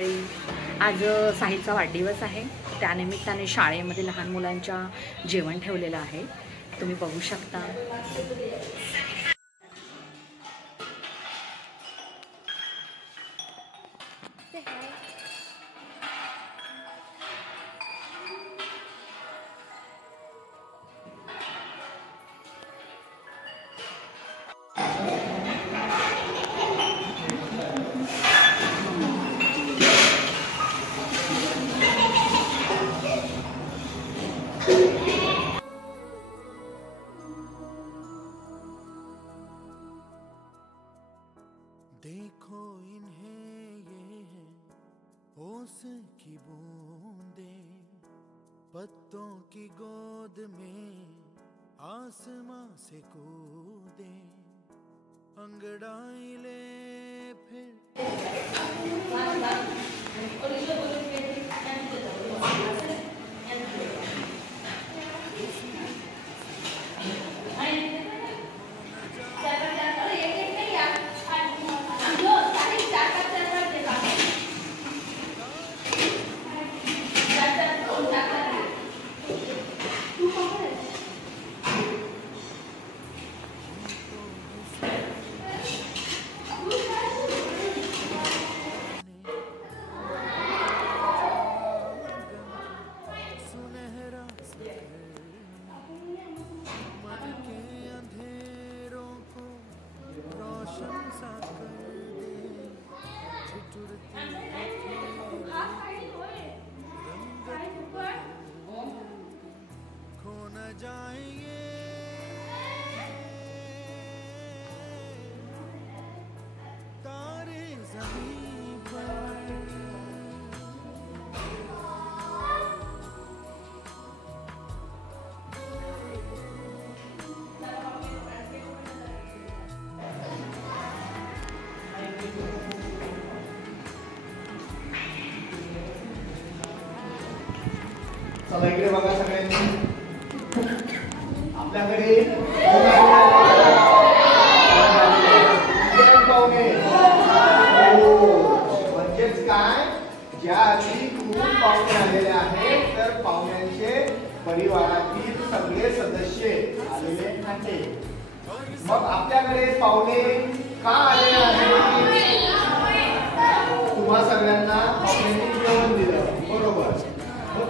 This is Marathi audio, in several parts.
आज साहिलचा वाढदिवस आहे. त्यानिमित्ताने शाळेमध्ये लहान मुलांच्या जेवण ठेवलेलं आहे. तुम्ही बघू शकता. देखो इन्हें ये है ओस की बूंदे, पत्तों की गोद में आसमां से कूदे, अंगड़ाई ले फिर चला इकडे बघा सगळ्यांनी. आपल्याकडे पाहुणे म्हणजेच काय, ज्या आधी खूप पाहुणे आलेले आहेत तर पाहुण्यांचे परिवारातील सगळे सदस्य आलेले आहेत. मग आपल्याकडे पाहुणे का आले आहेत? तुम्हा सगळ्यांना पाहुण्यांनी जेवण दिलं, बरोबर.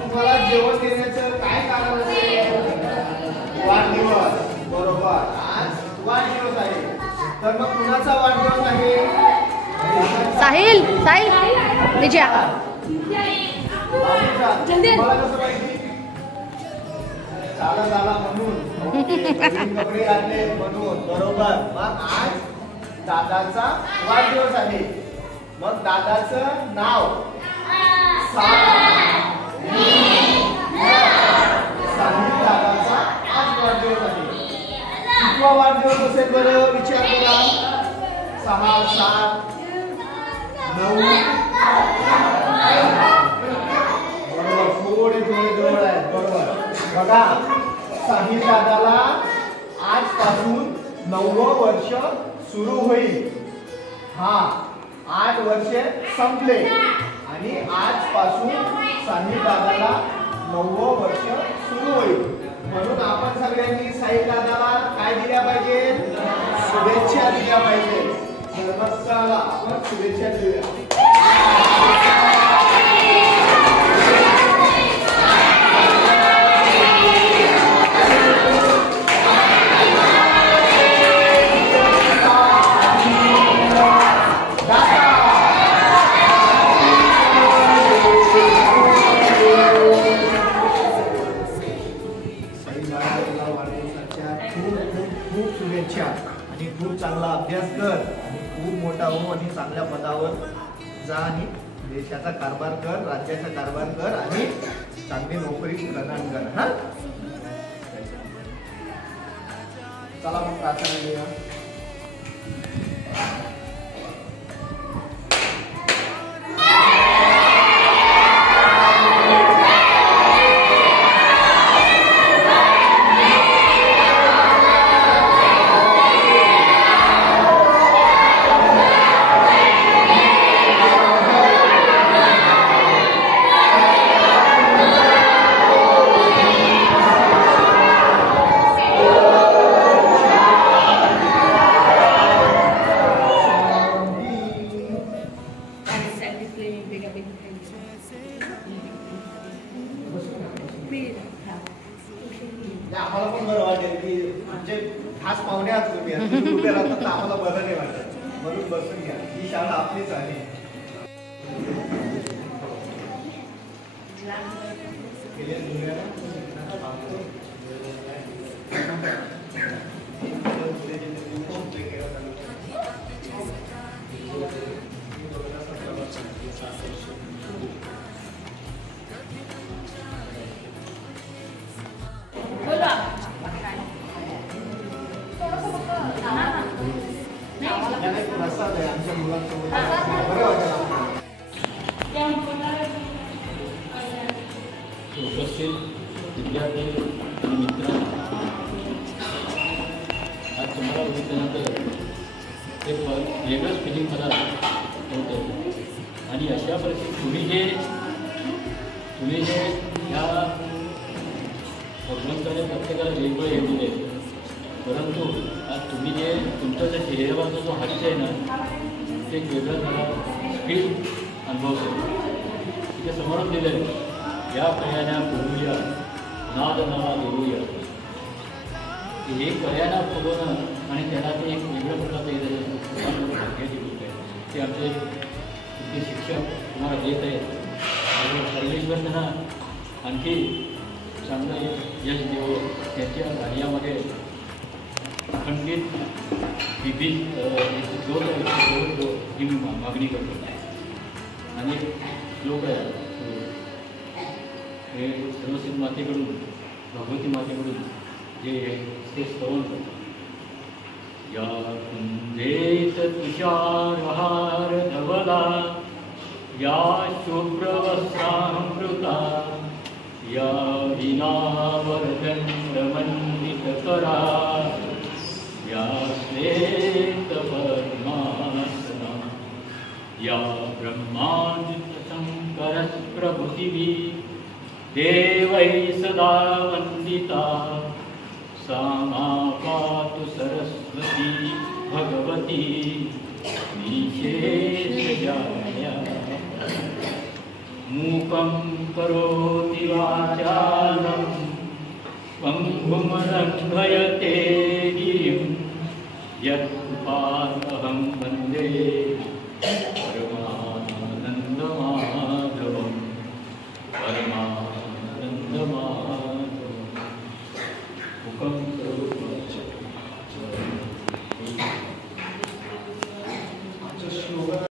तुम्हाला जेवण देण्याचं काय कारण असेल? वाढदिवस, बरोबर. आज वाढदिवस आहे. तर मग कुणाचा वाढदिवस आहे? साहिल विजया. तुम्हाला कसं माहिती? झाला म्हणून कपडे घातले म्हणून, बरोबर. मग आज दादाचा वाढदिवस आहे. मग दादाचं नाव साहिल दादाचा आज वाढदिवस आहे. कितवा वाढदिवस असेल बरं? विचार करा. 6, 7, 9 बरोबर. थोडे जवळ आहेत, बरोबर. बघा, साहिल दादाला आजपासून 9वं वर्ष सुरू होईल. 8 वर्षे संपले आणि आजपासून साहिल दादाला 9वं वर्ष सुरू होईल. म्हणून आपण सगळ्यांनी साहिल दादाला काय दिल्या पाहिजे? शुभेच्छा दिल्या पाहिजे. चला आपण शुभेच्छा देऊया. खूप शुभेच्छा आणि खूप चांगला अभ्यास कर आणि खूप मोठा हो आणि चांगल्या पदावर जा आणि देशाचा कारभार कर, राज्याचा कारभार कर आणि चांगली नोकरी प्रदान कर. हा, चला मग प्रार्थना करूया. आम्हाला पण बरं वाटेल की म्हणजे खास पाहुणे आहात तुम्ही तुम्ही उभे राहता तर आम्हाला बरं नाही वाटत म्हणून बसून घ्या ही शाळा आपलीच आहे. प्रसाद आहे आमच्या मुलांसोबत बरं वाटेल आम्हाला. उपस्थित विद्यार्थी आणि मित्रांनो, आज तुम्हाला बघितल्यानंतर एक वेगळंच फिलिंग मला होतं आणि अशा परिस्थितीत तुम्ही जे या भगवंताने प्रत्येकाला वेगवेगळे हे दिले, परंतु आज तुम्ही जे तुमचा जे चेहऱ्यावरचा जो हास्य आहे ना ते एक वेगळं मला स्पीड अनुभवतो. तिथे समोरच दिलं आहे, या कळ्याना फुलूया नाद नावा देऊया. हे कळ्याना फुलवणं आणि त्याला ते एक वेगळं प्रकारचं येतं भाग्याची गोष्ट आहे. ते आमचे इथे शिक्षक तुम्हाला देत आहेत. सर्वेश्वर त्यांना आणखी चांगलं यश देवो. त्यांच्या कार्यामध्ये अखंडित विधी जो ही मी मागणी करतो. आणि श्लोक आहे हे सर्वसिद्ध मातेकडून भगवती मातेकडून जे ते स्तवन करतात. या कुंदेत तुषारहार धवला या शुभ्रवस्त्रामृता या विनावर्धनमण्डितकरा या श्वेतपद्मासना या ब्रह्मादित्यशङ्करप्रभृतिभिः देवैः सदा वन्दिता सा मा पातु सरस्वती भगवती निशेषजाया. मूकं करोति वाचालं पङ्गुमलङ्घयते गिरिं यत्कृपादहं वन्दे परमानन्दमाधवं परमानन्दमाधवं. मुखं